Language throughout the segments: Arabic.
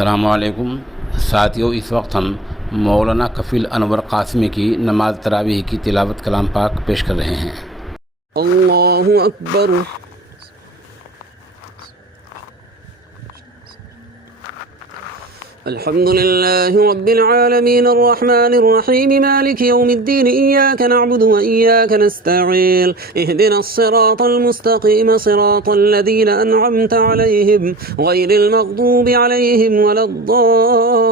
अस्सलामुअलैकुम साथियों, इस वक्त हम मौलाना कफील अनवर कासिमी की नमाज तरावीह की तिलावत कलाम पाक पेश कर रहे हैं। अल्लाहु अकबर। अल्हम्दुलिल्लाहि रब्बिल आलमीन अर्रहमानिर रहीम मालिकि यौमिद्दीन इय्याका नअबुदु व इय्याका नस्तईन इहदिनस सिरातल मुस्तकीम सिरातल लज़ीना अनअमता अलैहिम गैरिल मग़दूबि अलैहिम वलद्दाल्लीन।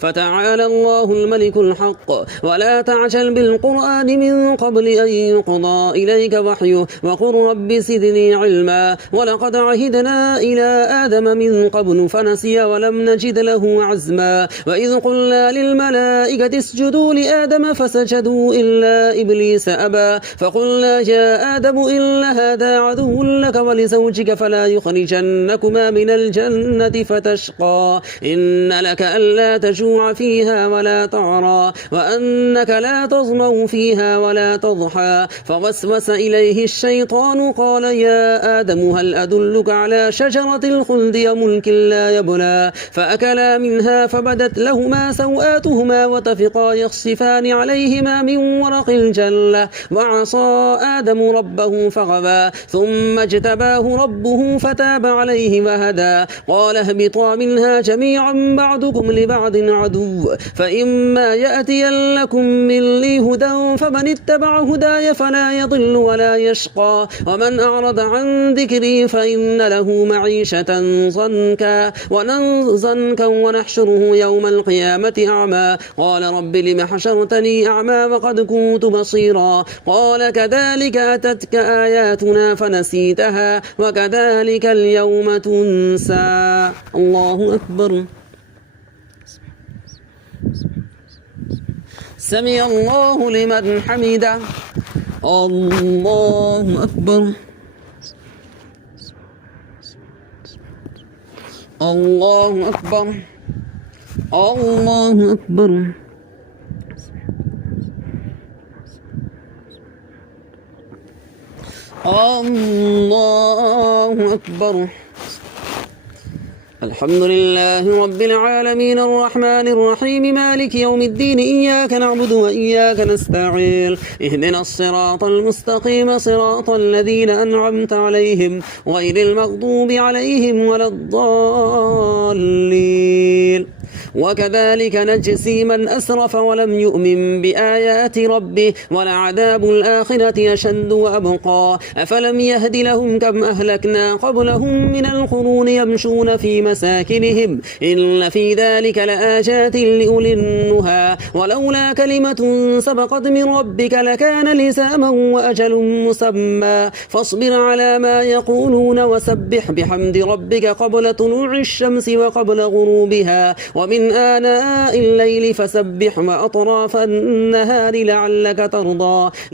فتعالى الله الملك الحق ولا تعجل بالقرآن من قبل أن يقضى إليك وحيه وقل رب زدني علما ولقد عهدنا إلى آدم من قبل فنسي ولم نجد له عزما وإذ قلنا للملائكة اسجدوا لآدم فسجدوا إلا إبليس أبى فقلنا يا آدم إن هذا عدو لك ولزوجك فلا يخرجنكما من الجنة فتشقى إن لك ألا تجوع فيها ولا تعرى وأنك لا تظمأ فيها ولا تضحى فوسوس إليه الشيطان قال يا آدم هل أدلك على شجرة الخلد وملك لا يبلى فأكلا منها فبدت لهما سوآتهما وطفقا يخصفان عليهما من ورق الجنة وعصى آدم ربه فغوى ثم اجتباه ربه فتاب عليه وهدى قال اهبطا منها جميعا بعضكم لبعض عدو فإما يأتينكم مني هدى فمن اتبع هداي فلا يضل ولا يشقى ومن أعرض عن ذكري فإن له معيشة ضنكا ونحشره يوم القيامة أعمى قال رب لم حشرتني أعمى وقد كنت بصيرا قال كذلك أتتك آياتنا فنسيتها وكذلك اليوم تنسى. الله أكبر. سمع الله لمن حمده. الله أكبر. الله أكبر. الله أكبر. الله أكبر. الحمد لله رب العالمين الرحمن الرحيم مالك يوم الدين إياك نعبد وإياك نستعين اهدنا الصراط المستقيم صراط الذين أنعمت عليهم غير المغضوب عليهم ولا الضالين. وكذلك نجزي من أسرف ولم يؤمن بآيات ربه ولعذاب الآخرة أشد وأبقى أفلم يهد لهم كم أهلكنا قبلهم من القرون يمشون في مساكنهم إن في ذلك لآيات لأولي النهى ولولا كلمة سبقت من ربك لكان لزاما وأجل مسمى فاصبر على ما يقولون وسبح بحمد ربك قبل طلوع الشمس وقبل غروبها ومن آناء الليل فسبح وأطراف النهار لعلك ترضى.